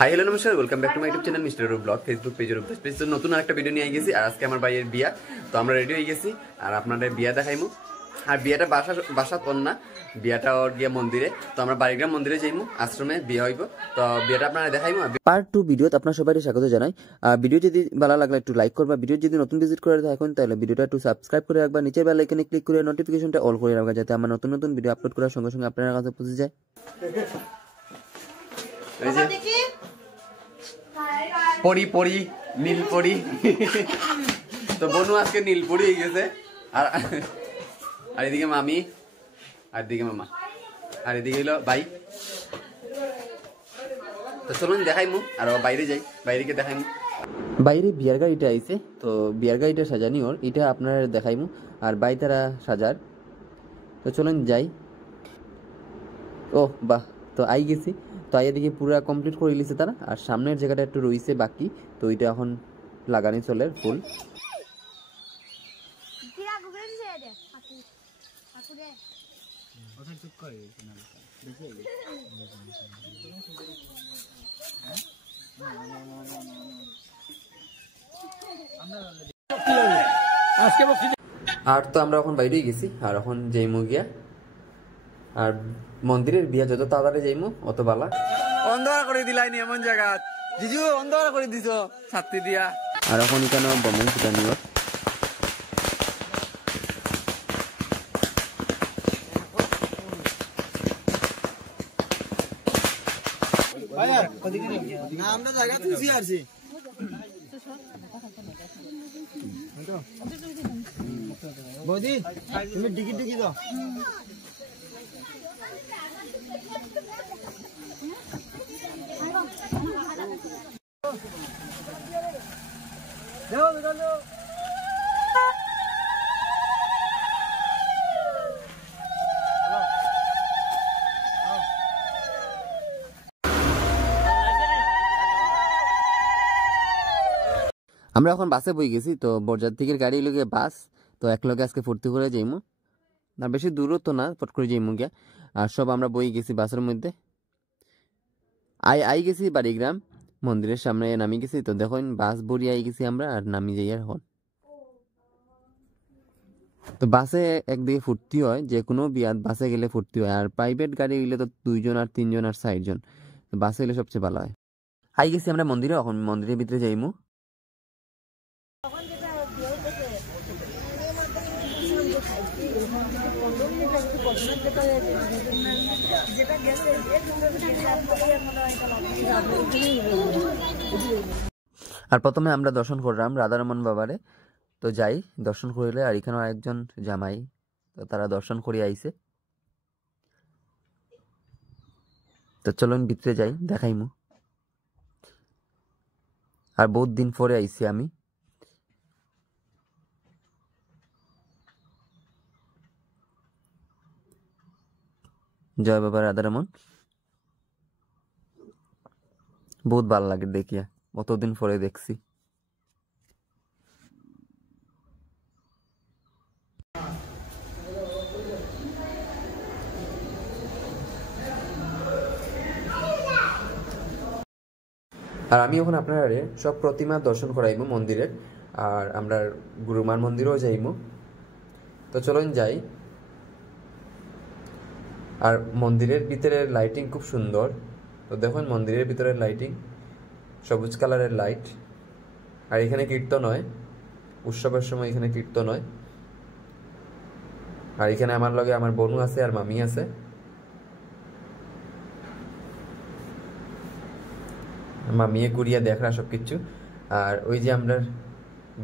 Hi hello নমস্কার, welcome back to my YouTube channel mister রূপ blog. Facebook পেজের উপর পেজ নতুন একটা ভিডিও নিয়ে গেছি। আর আজকে আমার ভাইয়ের বিয়া, তো আমরা রেডি হয়ে গেছি আর আপনাদের বিয়া দেখাইমু। আর বিয়াটা বাসাত অন্য না, বিয়াটা ওর গিয়া মন্দিরে। তো আমরা বাড়িগ্রাম মন্দিরে যাইমু, আশ্রমে বিয়ে হইব। তো বিয়াটা আপনারা দেখাইমু। পার্ট 2 ভিডিওতে আপনার সবাই স্বাগত জানাই। ভিডিও যদি ভালো লাগলে একটু লাইক করবা, ভিডিও যদি নতুন ভিজিট করে থাকেন তাহলে ভিডিওটা একটু সাবস্ক্রাইব করে রাখবা, নিচের বেল আইকনে ক্লিক করে নোটিফিকেশনটা অল করে রাখবা, যাতে আমার নতুন নতুন ভিডিও আপলোড করার সঙ্গে সঙ্গে আপনার কাছে পৌঁছে যায়। পড়ি পড়ি নীল পড়ি। তো বনু আজকে নীল পড়ি হয়ে গেছে। আর এদিকে মামি, আর এদিকে মামা, আর এদিকে হইলো ভাই। তো চলুন দেখাইমু আর বাইরে যাই, বাইরে গিয়ে দেখাইমু। বাইরে বিয়ার গাড়িটা আইছে, তো বিয়ার গাড়িটা সাজানি ওর, এটা আপনার দেখাইমু। আর বাই তারা সাজার, তো চলুন যাই। ও বাহ, তো আই গেছি। তো আই এদিকে পুরা কমপ্লিট করে লিছে তারা, আর সামনের জায়গাটা একটু রইছে বাকি, তো এটা এখন লাগানি চলে ফুল। আর তো আমরা এখন বাইরে গেছি, আর এখন যাইমু গিয়া। আর মন্দিরের বিয়া যত তাড়াতাড়ি যাইমু অত বালা। অন্ধকার করে দিলাই নি এমন জায়গা, জিজু অন্ধকার করে দিছ ছাত্রী দিয়া। আর এখন এখানে বমন ফুটানিও। আমরা জায়গা খুঁজি আসছি। বৌদি তুমি টিকিট টিকি দাও। আমরা এখন বাসে বই গেছি, তো বরযাত্রীর গাড়ি লগে বাস, তো একলগে আজকে ফুর্তি করে যাইমু। না বেশি দূরও তো না, পট করে যাইমু গিয়া। আর সব আমরা বই গেছি বাসের মধ্যে। আই গেছি বাড়িগ্রাম মন্দিরের সামনে নামি গেছি। তো দেখুন বাস ভরি আই গেছি আমরা, আর নামি যাই আর এখন। তো বাসে একদিকে ফুর্তি হয়, যে কোনো বিয়াত বাসে গেলে ফুর্তি হয়। আর প্রাইভেট গাড়ি গেলে তো 2 জন আর 3 জন আর 4 জন, তো বাসে গেলে সবচেয়ে ভালো হয়। আই গেছি আমরা মন্দিরে, এখন মন্দিরের ভিতরে যাইমু। আর প্রথমে আমরা দর্শন করলাম রাধারমন বাবারে। তো যাই দর্শন করিলে, আর এখানে আরেকজন জামাই, তো তারা দর্শন করে আইছে। তো চলুন ভিতরে যাই, দেখাইমু। আর বহুত দিন পরে আইছি আমি। জয় বাবা রাধারমন, বহুত ভালো লাগে দেখিয়া, অতদিন পরে দেখছি। আর আমি এখন আপনারা সব প্রতিমা দর্শন করাইবো মন্দিরের, আর আমরা গুরুমার মন্দিরেও যাইমু। তো চলুন যাই। আর মন্দিরের ভিতরে লাইটিং খুব সুন্দর। তো দেখুন মন্দিরের ভিতরে লাইটিং, সবুজ কালারের লাইট। আর এখানে কীর্তন হয়, উৎসবের সময় এখানে কীর্তন হয়। আর এখানে আমার লগে আমার বোনু আছে আর মামি আছে। মামিয়ে গুড়িয়া দেখরা সব কিছু। আর ওই যে আমরা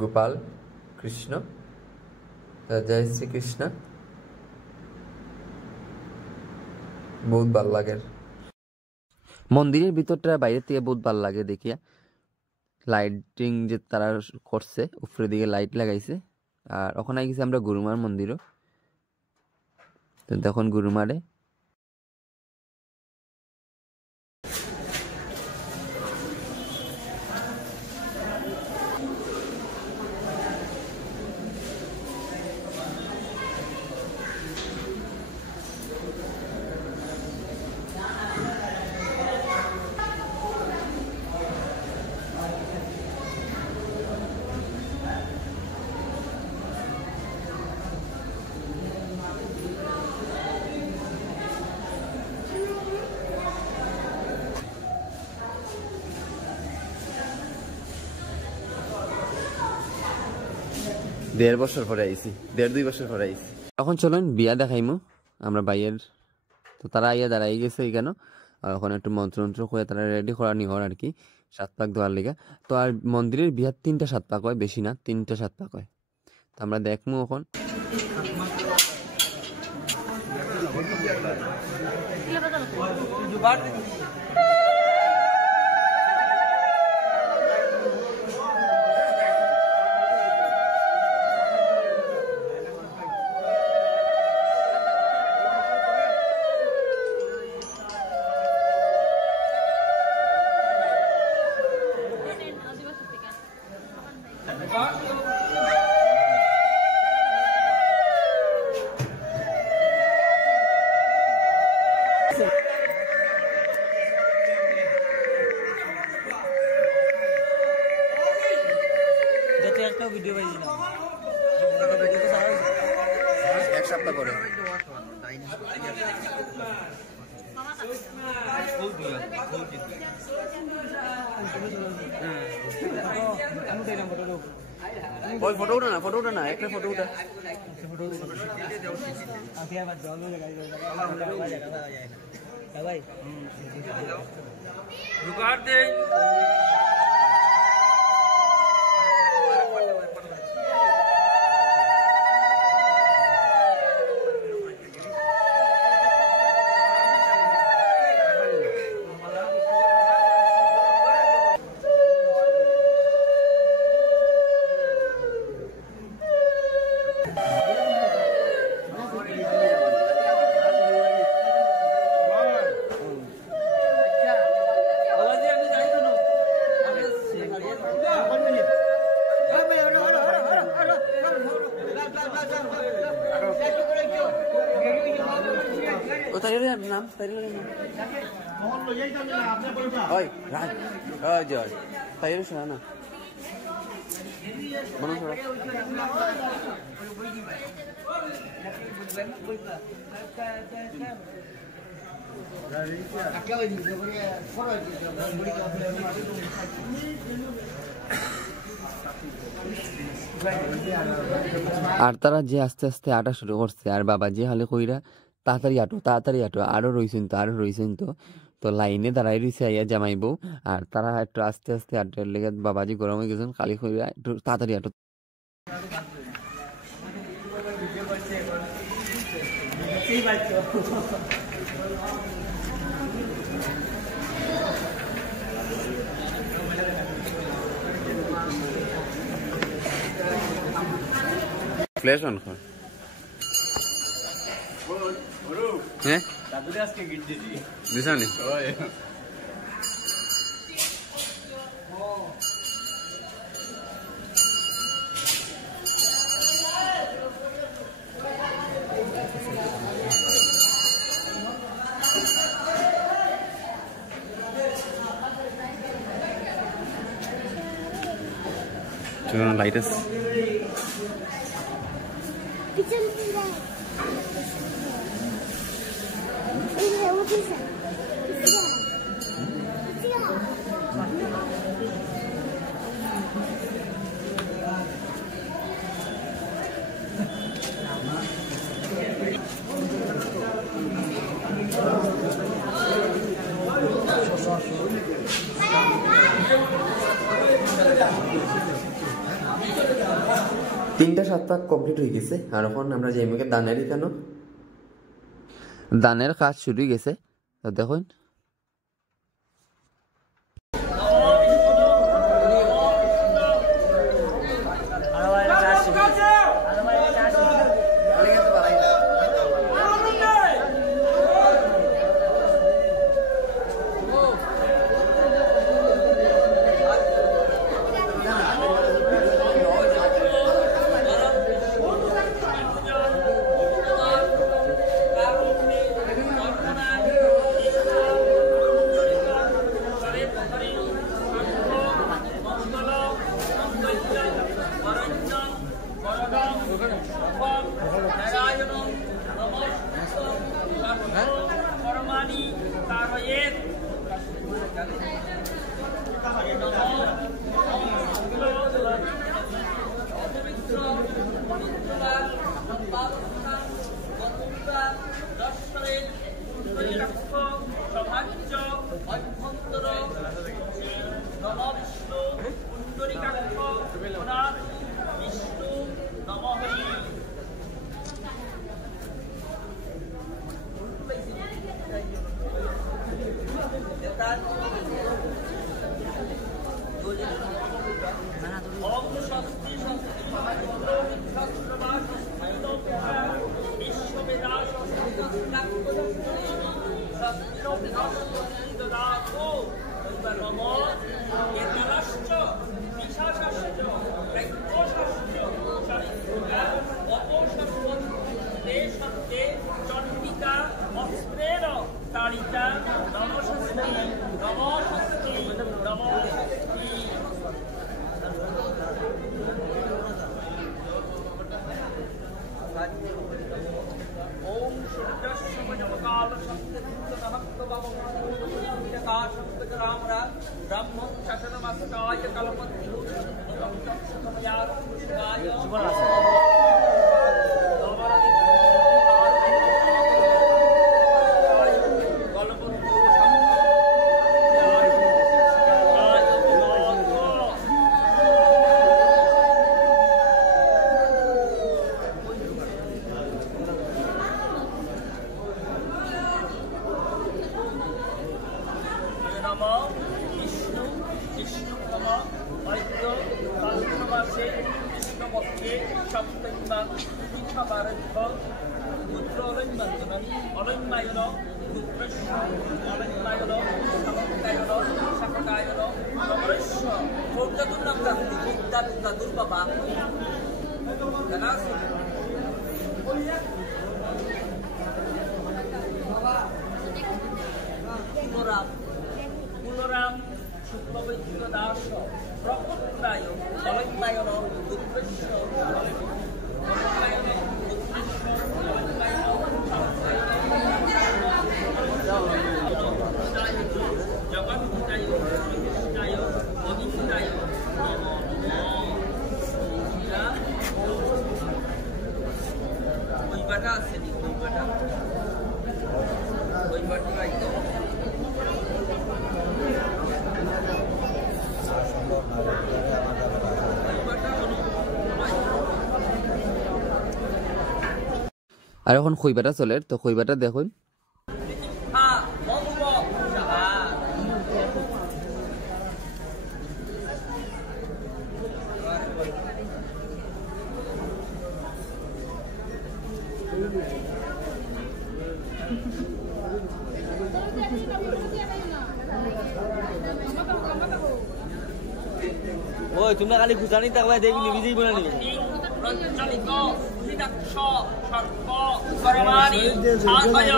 গোপাল কৃষ্ণ, জয় শ্রীকৃষ্ণ, বহুত ভাল লাগে। মন্দিরের ভিতরটা বাইরের থেকে বহুত ভাল লাগে দেখিয়া। লাইটিং যে তারা করছে, উপরের দিকে লাইট লাগাইছে। আর ওখানে গেছি আমরা গুরুমার মন্দিরও, তো দেখুন গুরুমারে। 1.5 বছর পরে আইছি, 1.5-2 বছর পরে আইছি। এখন চলেন বিয়া দেখাইমু আমরা ভাইয়ের। তো তারা আইয়া দাঁড়াই গেছে এখানে, এখন একটু মন্ত্র করে তারা রেডি করা নি হর আর কি 7 পাক দেওয়ার লিগা। তো আর মন্দিরের বিয়ার 3টা 7 পাক হয়, বেশি না, 3টা 7 পাক হয়। তো আমরা দেখমু এখন। ভিডিও পাইছি না, 1 সপ্তাহ পরে। ওই ফটো উঠা না, একটা ফটো উঠা। ভাই ও তাইলের নাম, ওই রাজ, ওই জয় তাইলের শোনা না মনে শোনা। আর তারা যে আস্তে আস্তে আটা শুরু করছে, আর বাবা যে হালে কইরা তাড়াতাড়ি আটো, আরো রইছেন তো তো লাইনে দাঁড়াই রয়েছে আইয়া জামাই বউ। আর তারা একটু আস্তে আস্তে আটার লেগে বাবাজি গরম হয়ে গেছেন, খালি কইরা একটু তাড়াতাড়ি আটো। ফ্ল্যাশ অন কর। হ্যাঁ দিশানি লাইট আছে। তিনটা 7 পাক কমপ্লিট হয়ে গেছে। আর এখন আমরা যাইমুকে দানের কেন দানের কাজ শুরু হয়ে গেছে। তো দেখুন ওম স্বস্তি স্বস্তি শাস্ত্রবাস বিশ্ববেদা স্বস্তি দদাতো নম এতরাশ্চ বিশাশাশ্চ প্রজ্ঞাশ্চ চরিত্রা অপশস্তে সত্যে চণ্ডিকা অস্ত্রের তাড়িতা নমস্তে নমস্তে নমস্তে। ओम शुद्धस्वमजमकाल सत्यभूतनहत्वभवकाशक्तरामरा ब्रह्मं शतनमस्ताय कल्पद्रुतं चक्षुषमयाय विष्णु विष्णुतम वैद्य फाल्गुनमासे कृष्णपक्षे सप्तमीमा तीर्थवारभ्य रुद्रोलयमर्दनम् अलयमायन रुद्रस्य अलयमायन शाकटायन शाकटायन नमरस्य चौद्दुर्नम्रं विद्या दुर्बा गणासु পুনরাম শুক্লবৈদ্য দাস প্রকৃতায় অলয়মায়ন রুদ্রস্য অলয়মায়ন জগৎপিতায় শ্রীকৃষ্ণায় গোবিন্দায় নমো নমঃ। কইবাটা আছে নি কইবাটা একদম আর এখন খইবাটা চলে, তো খইবাটা দেখুন। ওই তোমরা খালি খুঁজানি থাকবে দেখবি নিজেই বলে নিবি। প্রজ্জ্বলিত হৃদাক্ষ সর্প পরমাণি সাধয়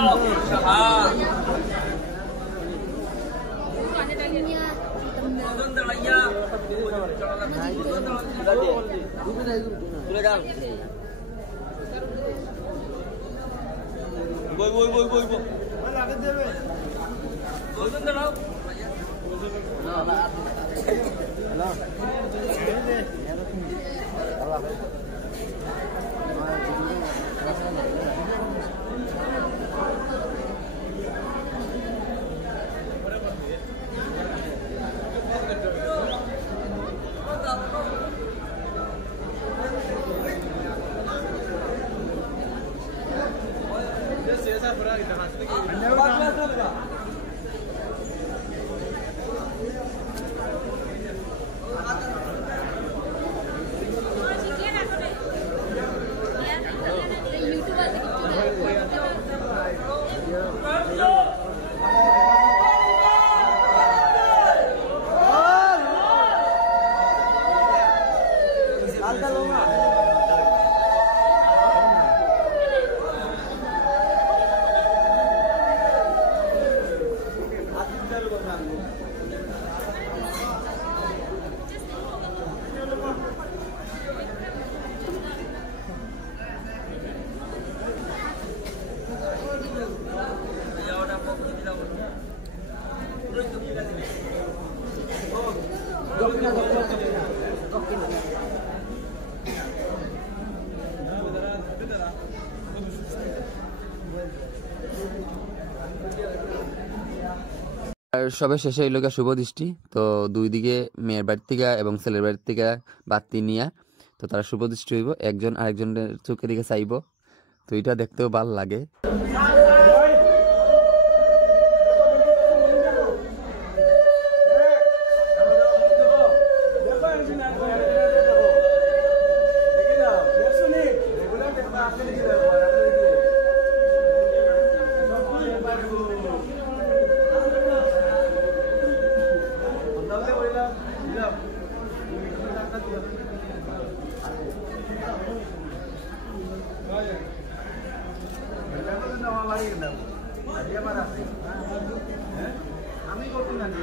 সহা মদনদলাইয়া তুলে যাও বই বই বই বই বই লাগে দেবে মদনদলাও আর সবে শেষে হইল গিয়া শুভ দৃষ্টি। তো দুই দিকে মেয়ের বাড়ির থেকে এবং ছেলের বাড়ির থেকে বাতি নিয়া তো তারা শুভ দৃষ্টি হইব, একজন আরেকজনের চোখের দিকে চাইব। তো এটা দেখতেও ভালো লাগে। আমি করতে জানি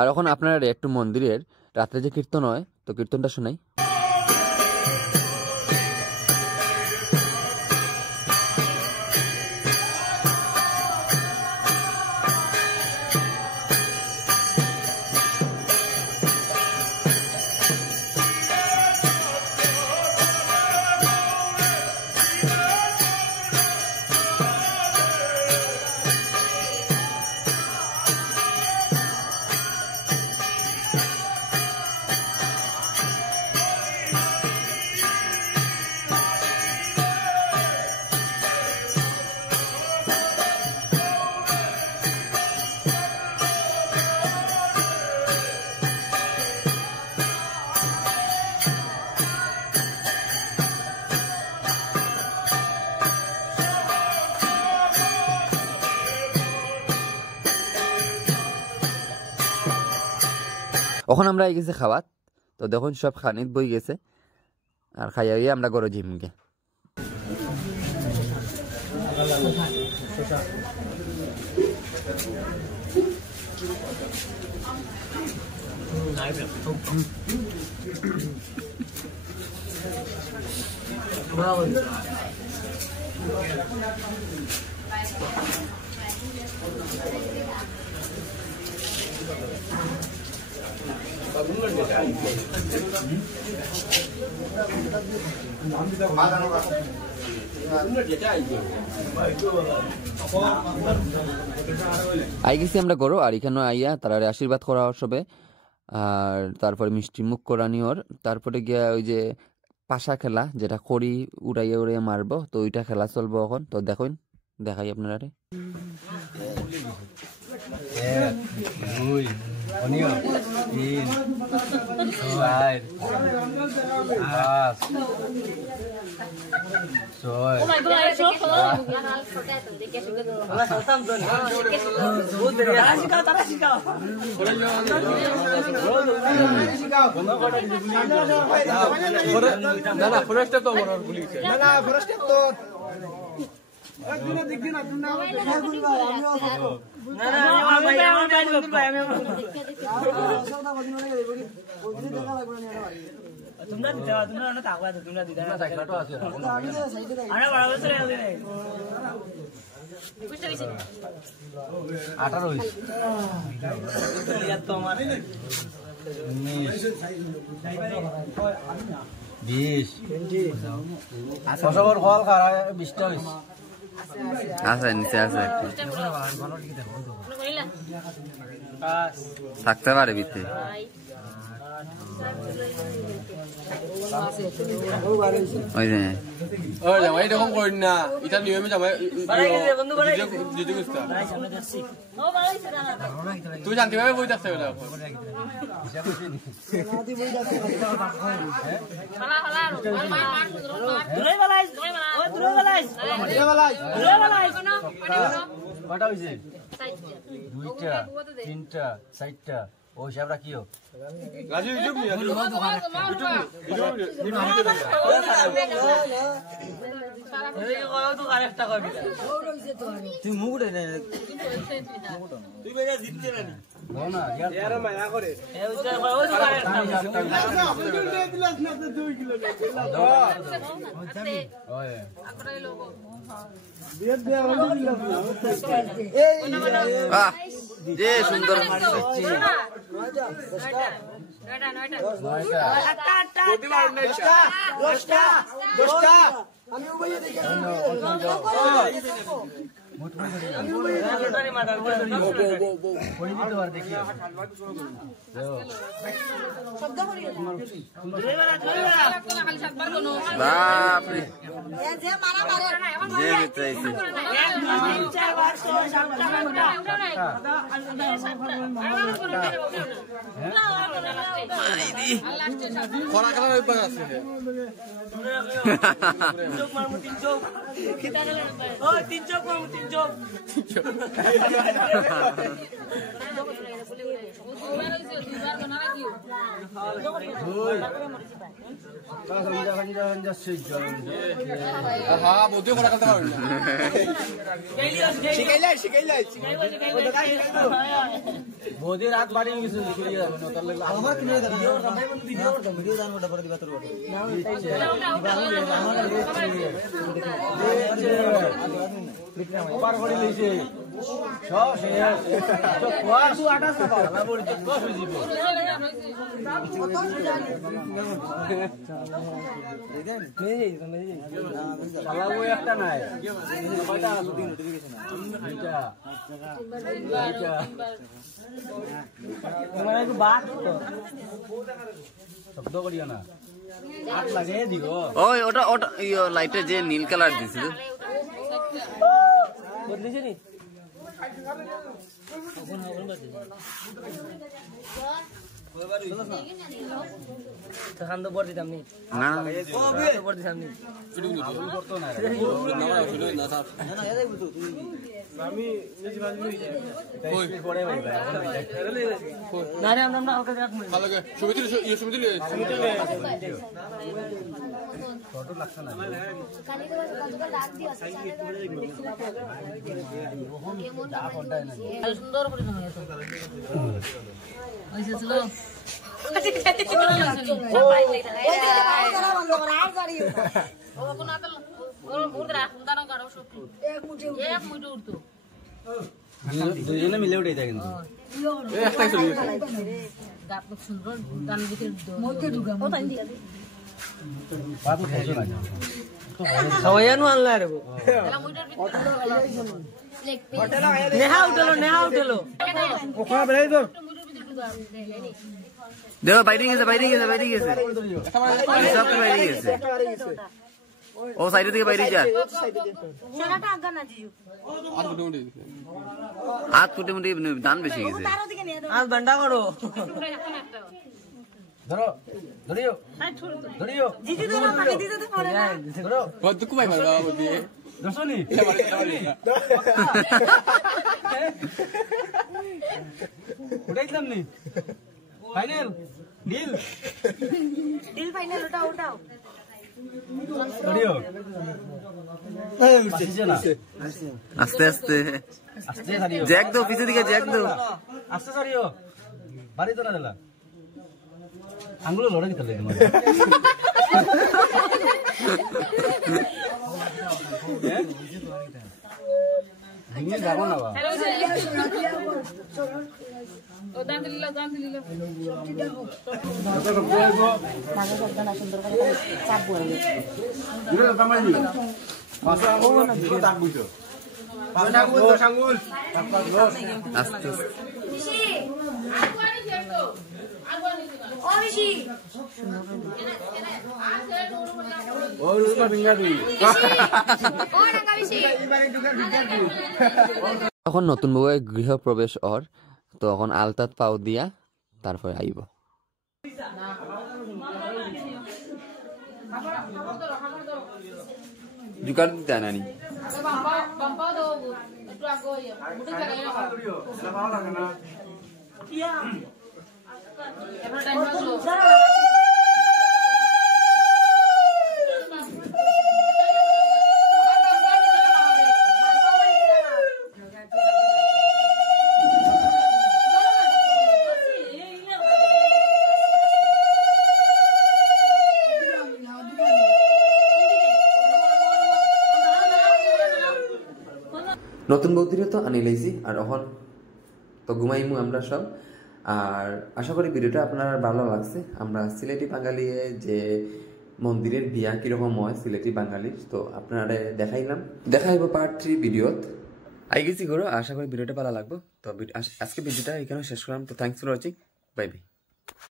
আর এখন আপনারা একটু মন্দিরের রাত্রে যে কীর্তন হয় তো কীর্তনটা শোনাই। এখন আমরা এই গেছে খাওয়াত, তো দেখুন সব খানিত বই গেছে আর খাইয়া গিয়ে আমরা গরো জিমকে। আই গেছি আমরা গরো আর এখানে আইয়া তারা আশীর্বাদ করা সবে, আর তারপরে মিষ্টি মুখ করানি ওর, তারপরে গিয়া ওই যে পাশা খেলা যেটা খড়ি উড়াইয়া উড়াইয়া মারবো, তো ওইটা খেলা চলবো এখন। তো দেখুন দেখাই আপনারা। আছে নিচে আছে থাকতে পারে ভিতরে। এরকম করেন না, এটা নিয়মে জামাই তুই শান্তি ভাবে বই থাকতে হবে। কটা হয়েছে? 2টা 3টা 4টা ওই হিসাব রাখিও। রাজু ইউটিউব নিয়ে তুই মুখ উঠে তুই বেগা জিততে রানি না ইয়ার মায়া করে যে সুন্দর আমি উবাইয়ে দেখে বাপরে যে বেচাইছে খরা খেলার অভ্যাস আছে হ্যাঁ বৌদি খরা খেলতে পারবে না শিখাইলাই বৌদি রাত বাড়ি গেছে আমার কিনে ভিডিও দান ওটা করে দিবা তোর পার করে লইছে সব শেষ তো আটা সাবা না বলি তো কস হই যাবে দেখেন মেয়ে চালাবো একটা নাই কয়টা দুটো নোটিফিকেশন দুইটা তোমার একটু বাদ শব্দ করিও না আট লাগে দিও ওই ওটা ওটা লাইটের যে নীল কালার দিছিল বদলেছে নি তখন তো বড় দিতাম নি না বড় দিতাম নি করতো না আমি নিজে বাজবি কই পড়ে ভাই না রে আমরা হালকা রাখ মুই ভালো করে সুবিধা ফটো লাগছ না সুন্দর করে না আইছে ছিল দুজনে মিলে উঠে যায় কিন্তু একটাই চলে গেছে সুন্দর গান ভিতরে বাবু খাইছো না সবাই আনলা রে নেহা উঠলো ওখানে বেড়াই তো দেখো বাইরে গেছে সব তো বাইরে গেছে ও সাইডে থেকে বাইরে যা হাত ফুটে মুটে দান বেশি গেছে আজ বান্ডা করো ধরো ধরিও জিজি ধরো পানি দিতে তো পড়ে না ধরো কত কুমাই মারবা বদি দর্শনি উঠাইলাম নি ফাইনাল ডিল ফাইনাল উঠাও ধরিও আস্তে আস্তে আস্তে ধরিও জ্যাক দো পিছে দিকে জ্যাক দো আস্তে ধরিও বাড়ি তো না দিলা আঙ্গুলো লড়ে দিতে লাগে তোমার আমি যাব না বা ও দাঁত লিলা আস্তে তখন নতুন বউয়ের গৃহপ্রবেশ ওর তখন আলতাত পাও দিয়া তারপরে আইব জুকার দিতে নানি নতুন বৌদিরে তো আনি লাইছি আর এখন তো ঘুমাইমু আমরা সব। আর আশা করি ভিডিওটা আপনার ভালো লাগছে। আমরা সিলেটি বাঙালি যে মন্দিরের বিয়া কিরকম হয় সিলেটি বাঙালির, তো আপনারা দেখাইব পার্ট 3 ভিডিওত। আই গেছি ঘুরো, আশা করি ভিডিওটা ভালো লাগবে। তো আজকে ভিডিওটা এখানে শেষ করলাম। তো thanks for watching, bye bye.